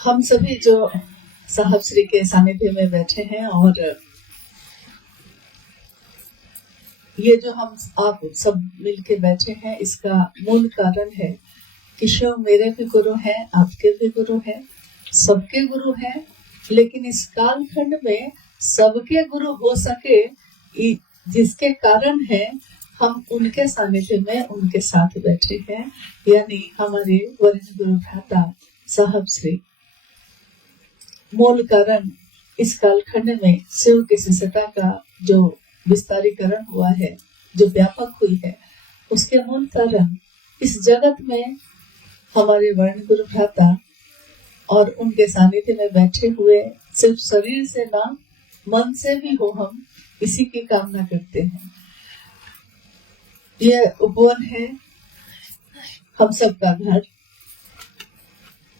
हम सभी जो साहब श्री के सानिध्य में बैठे हैं और ये जो हम आप सब मिलके बैठे हैं, इसका मूल कारण है कि शिव मेरे भी गुरु हैं, आपके भी गुरु हैं, सबके गुरु हैं। लेकिन इस कालखंड में सबके गुरु हो सके, जिसके कारण है हम उनके सानिध्य में उनके साथ बैठे हैं, यानी हमारे वरिष्ठ गुरु भ्राता साहब श्री। मूल कारण इस कालखंड में शिव की शिष्यता का जो विस्तारीकरण हुआ है, जो व्यापक हुई है, उसके मूल कारण इस जगत में हमारे वर्ण गुरु भ्राता और उनके सानिध्य में बैठे हुए सिर्फ शरीर से ना मन से भी हो, हम इसी की कामना करते हैं। यह उपवन है हम सबका घर,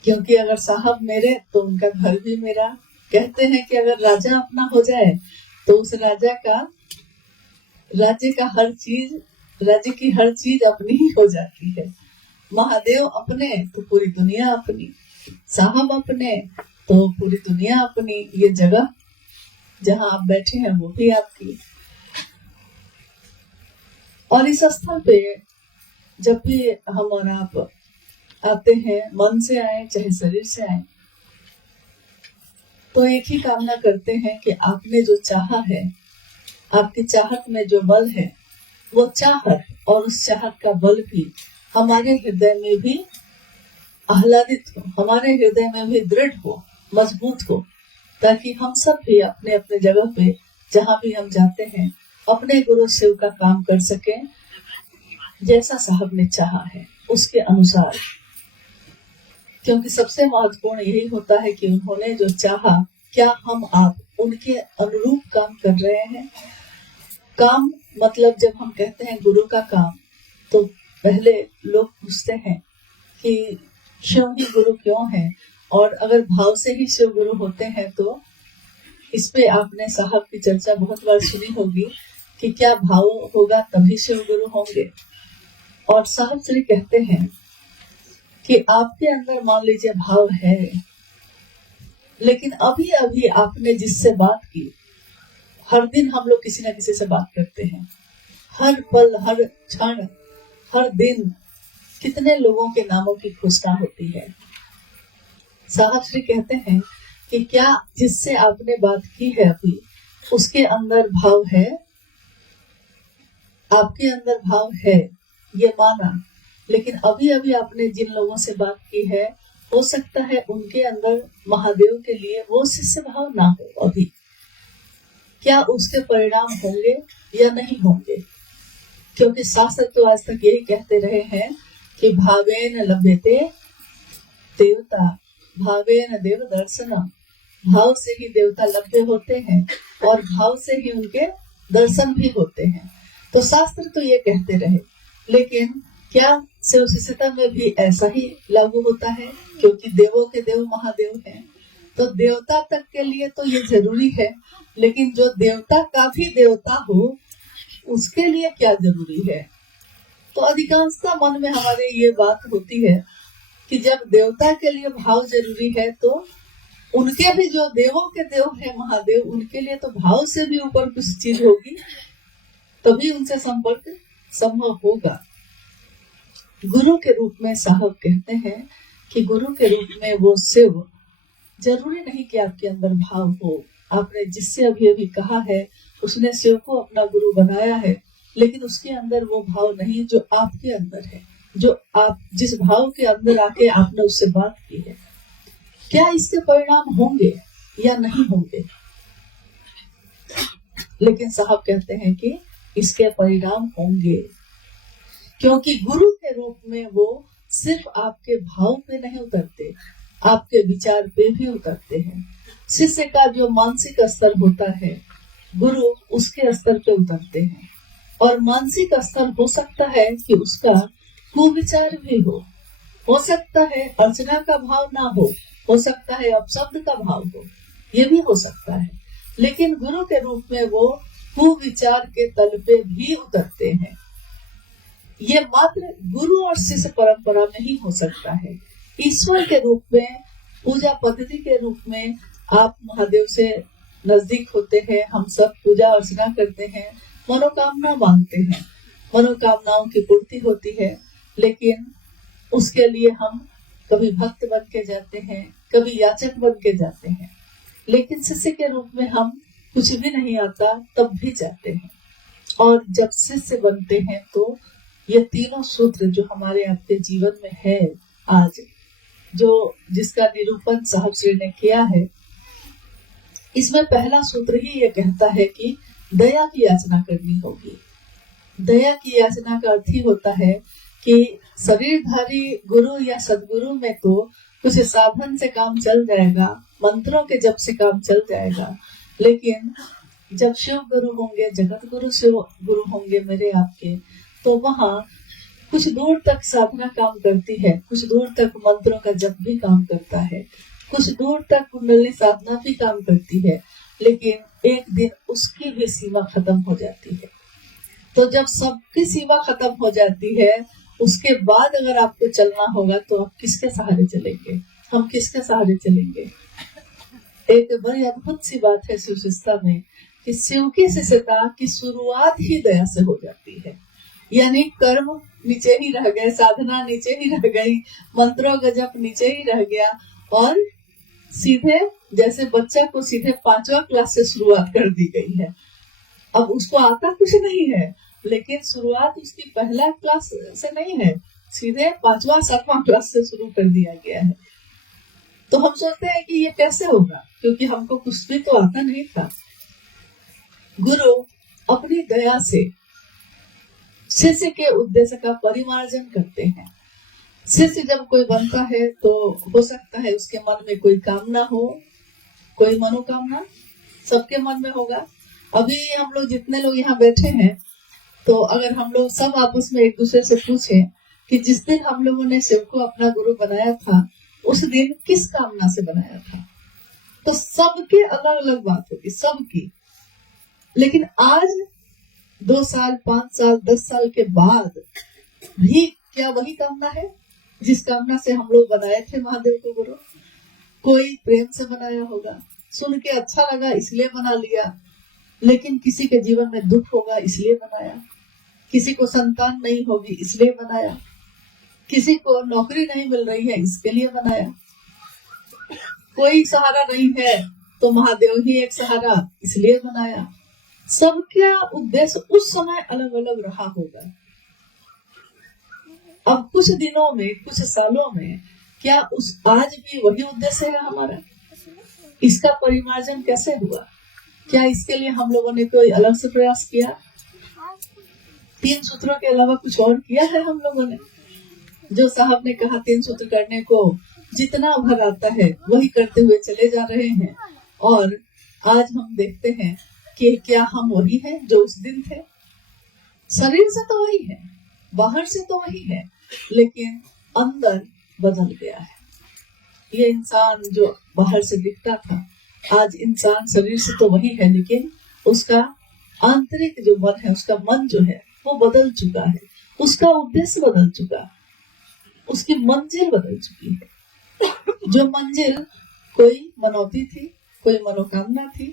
क्योंकि अगर साहब मेरे तो उनका घर भी मेरा। कहते हैं कि अगर राजा अपना हो जाए तो उस राज्य की हर चीज अपनी ही हो जाती है। महादेव अपने तो पूरी दुनिया अपनी, साहब अपने तो पूरी दुनिया अपनी। ये जगह जहाँ आप बैठे हैं वो भी आपकी। और इस स्थल पे जब भी हम और आप आते हैं, मन से आए चाहे शरीर से आए, तो एक ही कामना करते हैं कि आपने जो चाहा है, आपकी चाहत में जो बल है, वो चाहत और उस चाहत का बल भी हमारे हृदय में भी आह्लादित हो, हमारे हृदय में भी दृढ़ हो, मजबूत हो, ताकि हम सब भी अपने अपने जगह पे जहाँ भी हम जाते हैं अपने गुरु शिव का काम कर सकें, जैसा साहब ने चाहा है उसके अनुसार। क्योंकि सबसे महत्वपूर्ण यही होता है कि उन्होंने जो चाहा, क्या हम आप उनके अनुरूप काम कर रहे हैं। काम मतलब जब हम कहते हैं गुरु का काम, तो पहले लोग पूछते हैं कि शिव ही गुरु क्यों है, और अगर भाव से ही शिव गुरु होते हैं तो इस पे आपने साहब की चर्चा बहुत बार सुनी होगी कि क्या भाव होगा तभी शिव गुरु होंगे। और साहब श्री कहते हैं कि आपके अंदर मान लीजिए भाव है, लेकिन अभी अभी आपने जिससे बात की, हर दिन हम लोग किसी न किसी से बात करते हैं, हर पल, हर क्षण, हर दिन कितने लोगों के नामों की घोषणा होती है। साहब श्री कहते हैं कि क्या जिससे आपने बात की है अभी, उसके अंदर भाव है, आपके अंदर भाव है, ये माना, लेकिन अभी अभी आपने जिन लोगों से बात की है, हो सकता है उनके अंदर महादेव के लिए वो शिष्य भाव ना हो अभी। क्या उसके परिणाम होंगे या नहीं होंगे? क्योंकि शास्त्र तो आज तक यही कहते रहे हैं कि भावेन लभ्यते देवता, भावेन देव दर्शनम। भाव से ही देवता लभ्य होते हैं और भाव से ही उनके दर्शन भी होते हैं। तो शास्त्र तो ये कहते रहे, लेकिन क्या शिव शिष्यता में भी ऐसा ही लागू होता है? क्योंकि देवों के देव महादेव हैं, तो देवता तक के लिए तो ये जरूरी है, लेकिन जो देवता का भी देवता हो उसके लिए क्या जरूरी है? तो अधिकांशतः मन में हमारे ये बात होती है कि जब देवता के लिए भाव जरूरी है, तो उनके भी जो देवों के देव है महादेव, उनके लिए तो भाव से भी ऊपर कुछ चीज होगी, तभी उनसे संपर्क संभव होगा। गुरु के रूप में साहब कहते हैं कि गुरु के रूप में वो शिव, जरूरी नहीं कि आपके अंदर भाव हो। आपने जिससे अभी अभी कहा है उसने शिव को अपना गुरु बनाया है, लेकिन उसके अंदर वो भाव नहीं जो आपके अंदर है, जो आप जिस भाव के अंदर आके आपने उससे बात की है। क्या इसके परिणाम होंगे या नहीं होंगे? लेकिन साहब कहते हैं कि इसके परिणाम होंगे, क्योंकि गुरु के रूप में वो सिर्फ आपके भाव पे नहीं उतरते, आपके विचार पे भी उतरते हैं। शिष्य का जो मानसिक स्तर होता है, गुरु उसके स्तर पे उतरते हैं। और मानसिक स्तर हो सकता है कि उसका कुविचार भी हो सकता है अर्चना का भाव ना हो सकता है अपशब्द का भाव हो, ये भी हो सकता है। लेकिन गुरु के रूप में वो कुविचार के तल पे भी उतरते हैं। ये मात्र गुरु और शिष्य परंपरा में ही हो सकता है। ईश्वर के रूप में, पूजा पद्धति के रूप में आप महादेव से नजदीक होते हैं। हम सब पूजा अर्चना करते हैं, मनोकामना मांगते हैं, मनोकामनाओं की पूर्ति होती है। लेकिन उसके लिए हम कभी भक्त बन के जाते हैं, कभी याचक बन के जाते हैं। लेकिन शिष्य के रूप में हम कुछ भी नहीं आता तब भी जाते हैं। और जब शिष्य बनते हैं तो ये तीनों सूत्र जो हमारे आपके जीवन में है आज, जो जिसका निरूपण साहब श्री ने किया है, इसमें पहला सूत्र ही ये कहता है कि दया की याचना करनी होगी। दया की याचना का अर्थ ही होता है कि शरीरधारी गुरु या सदगुरु में तो कुछ साधन से काम चल जाएगा, मंत्रों के जप से काम चल जाएगा। लेकिन जब शिव गुरु होंगे, जगत गुरु शिव गुरु होंगे मेरे आपके, तो वहाँ कुछ दूर तक साधना काम करती है, कुछ दूर तक मंत्रों का जप भी काम करता है, कुछ दूर तक कुंडली साधना भी काम करती है। लेकिन एक दिन उसकी भी सीमा खत्म हो जाती है। तो जब सबकी सीमा खत्म हो जाती है, उसके बाद अगर आपको चलना होगा तो आप किसके सहारे चलेंगे? हम किसके सहारे चलेंगे? एक बड़ी अद्भुत सी बात है शिव शिष्यता में कि शिव की शिष्यता की शुरुआत ही दया से हो जाती है। यानी कर्म नीचे ही रह गए, साधना नीचे ही रह गई, मंत्रों का जप नीचे ही रह गया, और सीधे जैसे बच्चा को सीधे 5वां क्लास से शुरुआत कर दी गई है। अब उसको आता कुछ नहीं है, लेकिन शुरुआत उसकी पहला क्लास से नहीं है, सीधे 5वां 7वां क्लास से शुरू कर दिया गया है। तो हम सोचते हैं कि ये कैसे होगा, क्योंकि हमको कुछ भी तो आता नहीं था। गुरु अपनी दया से शिष्य के उद्देश्य का परिमार्जन करते हैं। शिष्य जब कोई बनता है तो हो सकता है उसके मन में कोई कामना हो, कोई मनोकामना सबके मन में होगा। अभी हम लोग जितने लोग यहाँ बैठे हैं, तो अगर हम लोग सब आपस में एक दूसरे से पूछें कि जिस दिन हम लोगों ने शिव को अपना गुरु बनाया था, उस दिन किस कामना से बनाया था, तो सबके अलग अलग बात होगी, सबकी। लेकिन आज 2 साल 5 साल 10 साल के बाद भी क्या वही कामना है जिस कामना से हम लोग बनाए थे महादेव को गुरु? कोई प्रेम से बनाया होगा, सुन के अच्छा लगा इसलिए बना लिया, लेकिन किसी के जीवन में दुख होगा इसलिए बनाया, किसी को संतान नहीं होगी इसलिए बनाया, किसी को नौकरी नहीं मिल रही है इसके लिए बनाया, कोई सहारा नहीं है तो महादेव ही एक सहारा इसलिए बनाया। सबका उद्देश्य उस समय अलग अलग रहा होगा। अब कुछ दिनों में, कुछ सालों में, क्या उस आज भी वही उद्देश्य है हमारा? इसका परिमार्जन कैसे हुआ? क्या इसके लिए हम लोगों ने कोई अलग से प्रयास किया? 3 सूत्रों के अलावा कुछ और किया है हम लोगों ने? जो साहब ने कहा 3 सूत्र करने को जितना भर आता है वही करते हुए चले जा रहे हैं, और आज हम देखते हैं कि क्या हम वही हैं जो उस दिन थे? शरीर से तो वही है, बाहर से तो वही है, लेकिन अंदर बदल गया है। ये इंसान जो बाहर से दिखता था, आज इंसान शरीर से तो वही है, लेकिन उसका आंतरिक जो मन है, उसका मन जो है वो बदल चुका है, उसका उद्देश्य बदल चुका, उसकी मंजिल बदल चुकी है। जो मंजिल कोई मनौती थी, कोई मनोकामना थी।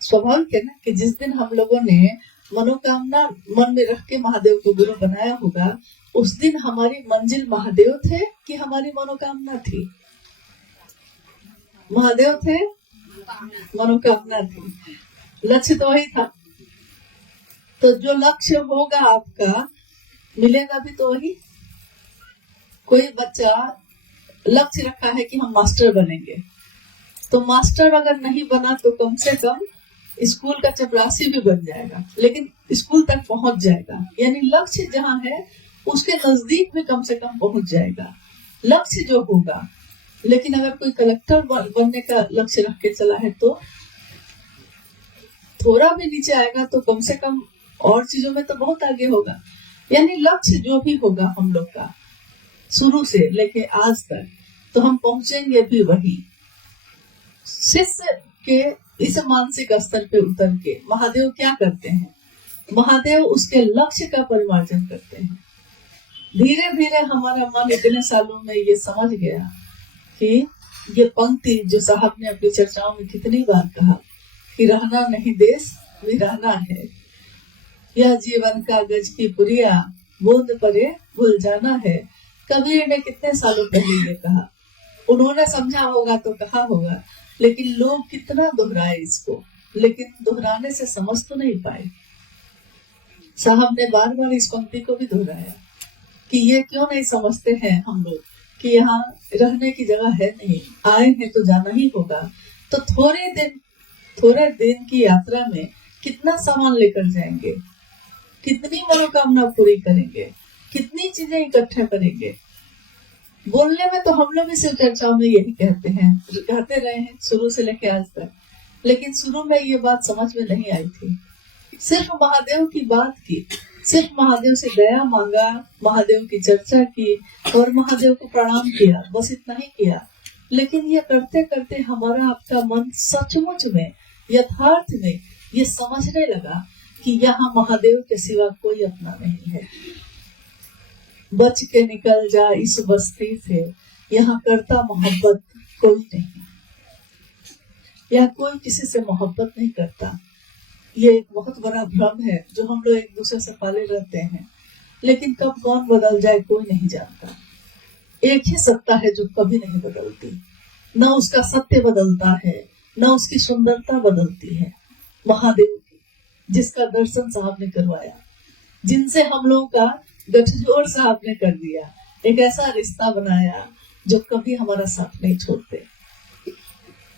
स्वाभाविक है ना कि जिस दिन हम लोगों ने मनोकामना मन में रख के महादेव को गुरु बनाया होगा, उस दिन हमारी मंजिल महादेव थे कि हमारी मनोकामना थी? महादेव थे, मनोकामना थी, लक्ष्य तो वही था। तो जो लक्ष्य होगा आपका, मिलेगा भी तो वही। कोई बच्चा लक्ष्य रखा है कि हम मास्टर बनेंगे, तो मास्टर अगर नहीं बना तो कम से कम स्कूल का चपरासी भी बन जाएगा, लेकिन स्कूल तक पहुंच जाएगा। यानी लक्ष्य जहां है उसके नजदीक भी कम से कम पहुंच जाएगा, लक्ष्य जो होगा। लेकिन अगर कोई कलेक्टर बनने का लक्ष्य रख के चला है तो थोड़ा भी नीचे आएगा तो कम से कम और चीजों में तो बहुत आगे होगा। यानी लक्ष्य जो भी होगा हम लोग का शुरू से लेके आज तक, तो हम पहुंचेंगे भी वही। शिष्य के इस मानसिक स्तर पे उतर के महादेव क्या करते हैं? महादेव उसके लक्ष्य का परिमार्जन करते हैं। धीरे धीरे हमारा मन इतने सालों में ये समझ गया कि ये पंक्ति जो साहब ने अपनी चर्चाओं में कितनी बार कहा कि रहना नहीं देश वीराना है, यह जीवन कागज की पुरिया, बूंद परे भूल जाना है। कबीर ने कितने सालों पहले ये कहा, उन्होंने समझा होगा तो कहा होगा, लेकिन लोग कितना दोहराए इसको, लेकिन दोहराने से समझ तो नहीं पाए। साहब ने बार बार इस पंक्ति को भी दोहराया कि ये क्यों नहीं समझते हैं हम लोग कि यहाँ रहने की जगह है नहीं, आए हैं तो जाना ही होगा। तो थोड़े दिन की यात्रा में कितना सामान लेकर जाएंगे, कितनी मनोकामना पूरी करेंगे, कितनी चीजें इकट्ठा करेंगे। बोलने में तो हम लोग इस चर्चाओं में यही कहते रहे हैं शुरू से लेकर आज तक, लेकिन शुरू में ये बात समझ में नहीं आई थी। सिर्फ महादेव की बात की, सिर्फ महादेव से दया मांगा, महादेव की चर्चा की और महादेव को प्रणाम किया, बस इतना ही किया। लेकिन ये करते करते हमारा आपका मन सचमुच में, यथार्थ में ये समझने लगा कि यहाँ महादेव के सिवा कोई अपना नहीं है। बच के निकल जा इस बस्ती से, यहाँ करता मोहब्बत कोई नहीं, यहाँ कोई किसी से मोहब्बत नहीं करता। ये एक बहुत बड़ा भ्रम है जो हम लोग एक दूसरे से पाले रहते हैं, लेकिन कब कौन बदल जाए कोई नहीं जानता। एक ही सत्ता है जो कभी नहीं बदलती, न उसका सत्य बदलता है, न उसकी सुंदरता बदलती है। महादेव की, जिसका दर्शन साहब ने करवाया, जिनसे हम लोगों का गठजोड़ साहब ने कर दिया, एक ऐसा रिश्ता बनाया जो कभी हमारा साथ नहीं छोड़ते।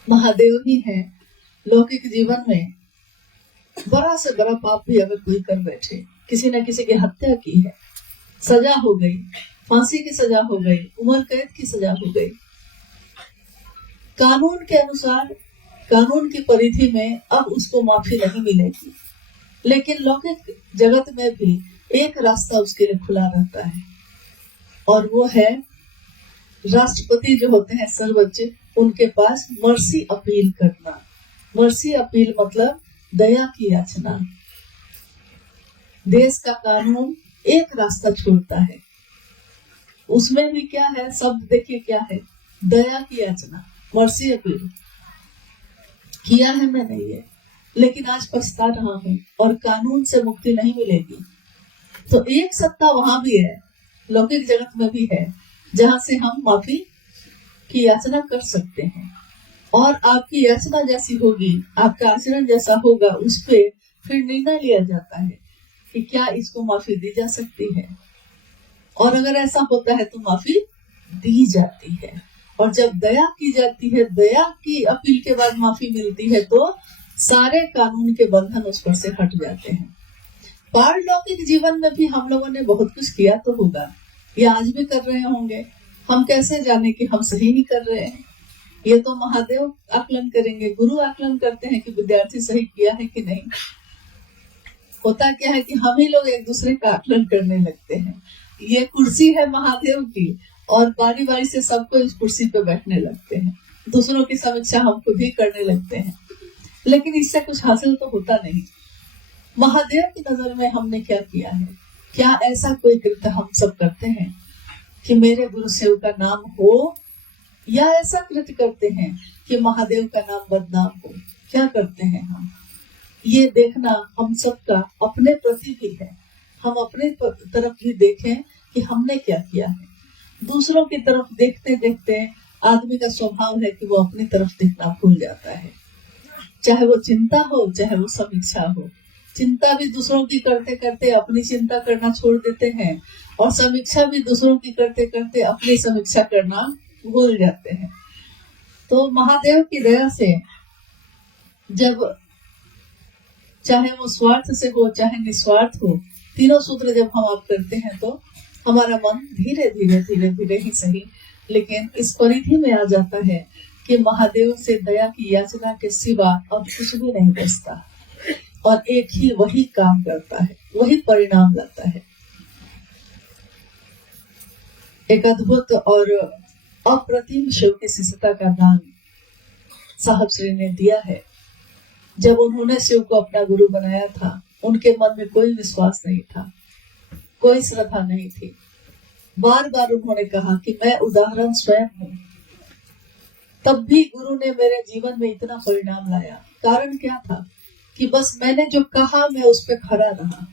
महादेव ही है। लौकिक जीवन में बड़ा से बड़ा पाप भी अगर कोई कर बैठे, किसी न किसी की हत्या की है, सजा हो गई, फांसी की सजा हो गई, उम्र कैद की सजा हो गई, कानून के अनुसार, कानून की परिधि में अब उसको माफी नहीं मिलेगी। लेकिन लौकिक जगत में भी एक रास्ता उसके लिए खुला रहता है, और वो है राष्ट्रपति जो होते हैं सर्वोच्च, उनके पास मर्सी अपील करना। मर्सी अपील मतलब दया की याचना। देश का कानून एक रास्ता छोड़ता है, उसमें भी क्या है, शब्द देखिए क्या है, दया की याचना, मर्सी अपील। किया है मैंने ये, लेकिन आज पछता रहा हूं और कानून से मुक्ति नहीं मिलेगी। तो एक सत्ता वहां भी है, लौकिक जगत में भी है, जहां से हम माफी की याचना कर सकते हैं। और आपकी याचना जैसी होगी, आपका आचरण जैसा होगा, उस पे फिर निर्णय लिया जाता है कि क्या इसको माफी दी जा सकती है। और अगर ऐसा होता है तो माफी दी जाती है। और जब दया की जाती है, दया की अपील के बाद माफी मिलती है, तो सारे कानून के बंधन उस पर से हट जाते हैं। पारलौकिक जीवन में भी हम लोगों ने बहुत कुछ किया तो होगा, या आज भी कर रहे होंगे। हम कैसे जाने कि हम सही ही कर रहे हैं? ये तो महादेव आकलन करेंगे, गुरु आकलन करते हैं कि विद्यार्थी सही किया है कि नहीं। होता क्या है कि हम ही लोग एक दूसरे का आकलन करने लगते हैं। ये कुर्सी है महादेव की, और बारी बारी से सबको इस कुर्सी पे बैठने लगते हैं, दूसरों की समीक्षा हम खुद ही करने लगते हैं, लेकिन इससे कुछ हासिल तो होता नहीं। महादेव की नजर में हमने क्या किया है? क्या ऐसा कोई कृत्य हम सब करते हैं कि मेरे गुरु शिव का नाम हो, या ऐसा कृत्य करते हैं कि महादेव का नाम बदनाम हो? क्या करते हैं हम? ये देखना हम सबका अपने प्रति भी है। हम अपने तरफ भी देखें कि हमने क्या किया है। दूसरों की तरफ देखते देखते आदमी का स्वभाव है कि वो अपनी तरफ देखना भूल जाता है, चाहे वो चिंता हो, चाहे वो समीक्षा हो। चिंता भी दूसरों की करते करते अपनी चिंता करना छोड़ देते हैं, और समीक्षा भी दूसरों की करते करते अपनी समीक्षा करना भूल जाते हैं। तो महादेव की दया से जब, चाहे वो स्वार्थ से हो चाहे निस्वार्थ हो, तीनों सूत्र जब हम आप करते हैं, तो हमारा मन धीरे धीरे धीरे धीरे ही सही, लेकिन इस परिधि में आ जाता है कि महादेव से दया की याचना के सिवा अब कुछ भी नहीं बचता, और एक ही वही काम करता है, वही परिणाम लाता है। एक अद्भुत और अप्रतिम शिव की शिष्यता का दान साहब श्री ने दिया है। जब उन्होंने शिव को अपना गुरु बनाया था, उनके मन में कोई विश्वास नहीं था, कोई श्रद्धा नहीं थी। बार बार उन्होंने कहा कि मैं उदाहरण स्वयं हूँ। तब भी गुरु ने मेरे जीवन में इतना परिणाम लाया। कारण क्या था कि बस मैंने जो कहा मैं उस पर खड़ा रहा।